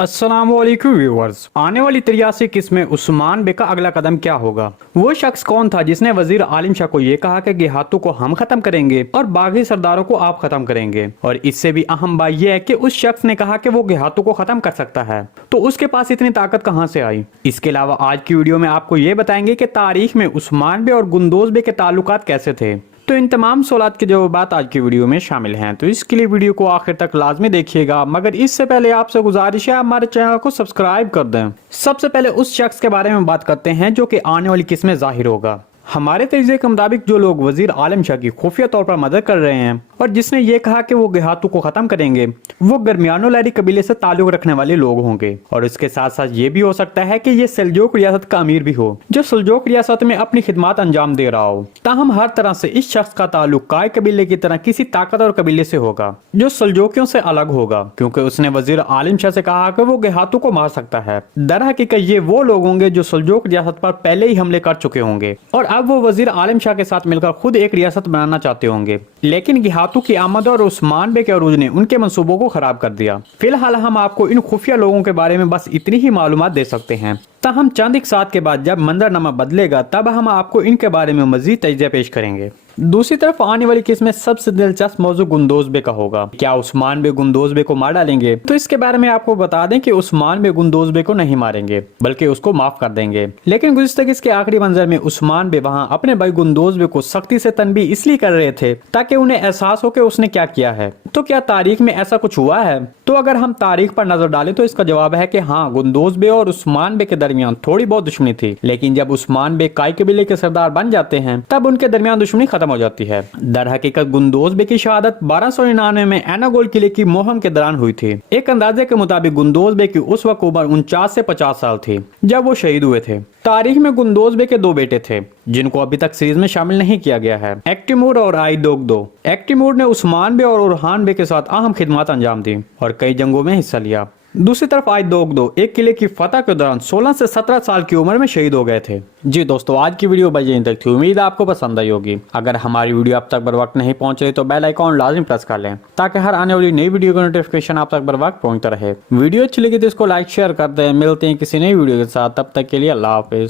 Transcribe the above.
अस्सलाम वालेकुम व्यूअर्स। आने वाली 83 किस्त में उस्मान बे का अगला कदम क्या होगा? वो शख्स कौन था जिसने वजीर आलिम शाह को ये कहा कि गेहातों को हम खत्म करेंगे और बागी सरदारों को आप खत्म करेंगे? और इससे भी अहम बात यह है कि उस शख्स ने कहा कि वो गेहातों को खत्म कर सकता है, तो उसके पास इतनी ताकत कहां से आई? इसके अलावा आज की वीडियो में आपको ये बताएंगे कि तारीख में उस्मान बे और गुंदोज बे के ताल्लुकात कैसे थे। तो इन तमाम सवालात के जवाब आज की वीडियो में शामिल हैं, तो इसके लिए वीडियो को आखिर तक लाजमी देखिएगा। मगर इससे पहले आपसे गुजारिश है हमारे चैनल को सब्सक्राइब कर दें। सबसे पहले उस शख्स के बारे में बात करते हैं जो कि आने वाली किस्त में जाहिर होगा। हमारे तजज़िये के मुताबिक जो लोग वजीर आलम शाह की खुफिया तौर पर मदद कर रहे हैं और जिसने ये कहा कि वो गेहातों को खत्म करेंगे, वो दरमियानो लहरी कबीले से ताल्लुक रखने वाले लोग होंगे। और इसके साथ साथ ये भी हो सकता है कि ये सल्जूक रियासत का अमीर भी हो जो सल्जूक रियासत में अपनी खिदमत अंजाम दे रहा हो। ताहम हर तरह से इस शख्स का ताल्लुक काय कबीले की तरह किसी ताकतवर कबीले से होगा जो सल्जूकियों से अलग होगा, क्योंकि उसने वजीर आलिम शाह से कहा कि वो गेहातों को मार सकता है। दर हकीकत ये वो लोग होंगे जो सल्जूक रियासत पर पहले ही हमले कर चुके होंगे और अब वो वजीर आलिम शाह के साथ मिलकर खुद एक रियासत बनाना चाहते होंगे। लेकिन गेहातों की आमद और उस्मान बे के अरूज ने उनके मंसूबों को खराब कर दिया। फिलहाल हम आपको इन खुफिया लोगों के बारे में बस इतनी ही मालूमात दे सकते हैं। ताहम चंद एक साथ के बाद जब मंजरनामा बदलेगा तब हम आपको इनके बारे में मजीद तजज़िया पेश करेंगे। दूसरी तरफ आने वाली किस्त में सबसे दिलचस्प मौजू गुंदोज बे का होगा। क्या उस्मान बे गुंदोज बे को मार डालेंगे? तो इसके बारे में आपको बता दें कि उस्मान बे गुंदोज बे को नहीं मारेंगे बल्कि उसको माफ कर देंगे। लेकिन गुज़िश्ता किस्त के आखिरी मंजर में उस्मान बे वहाँ अपने भाई गुंदोज बे को सख्ती से तनबीह इसलिए कर रहे थे ताकि उन्हें एहसास हो कि उसने क्या किया है। तो क्या तारीख में ऐसा कुछ हुआ है? तो अगर हम तारीख पर नजर डालें तो इसका जवाब है कि हाँ, गुंदोज बे और उस्मान बे के दरमियान थोड़ी बहुत दुश्मनी थी, लेकिन जब उस्मान बे काय कबीले के सरदार बन जाते हैं तब उनके दरमियान दुश्मनी खत्म हो जाती है। दर हकीकत गुंदोज बे की शहादत 1299 में एनागोल किले की मुहिम के दौरान हुई थी। एक अंदाजे के मुताबिक गुंदोज बे की उस वक्त उम्र 49 से 50 साल थी जब वो शहीद हुए थे। तारीख में गुंदोज बे के दो बेटे थे जिनको अभी तक सीरीज में शामिल नहीं किया गया है, एक्टिमूर और आइदोगदो। एक्टिमूर ने उस्मान बे और उरहान बे के साथ अहम खिदमत अंजाम दी और कई जंगों में हिस्सा लिया। दूसरी तरफ आइदोगदो एक किले की फतह के दौरान 16 से 17 साल की उम्र में शहीद हो गए थे। जी दोस्तों, आज की वीडियो बस यहीं तक थी। उम्मीद है आपको पसंद आई होगी। अगर हमारी वीडियो अब तक बर वक्त नहीं पहुंच रही तो बेल आइकॉन लाजमी प्रेस कर लें ताकि हर आने वाली नई वीडियो का नोटिफिकेशन आप तक बर वक्त पहुंचता रहे। वीडियो अच्छी लगी तो इसको लाइक शेयर कर दें। मिलते हैं किसी नई वीडियो के साथ, तब तक के लिए अल्लाह हाफिज।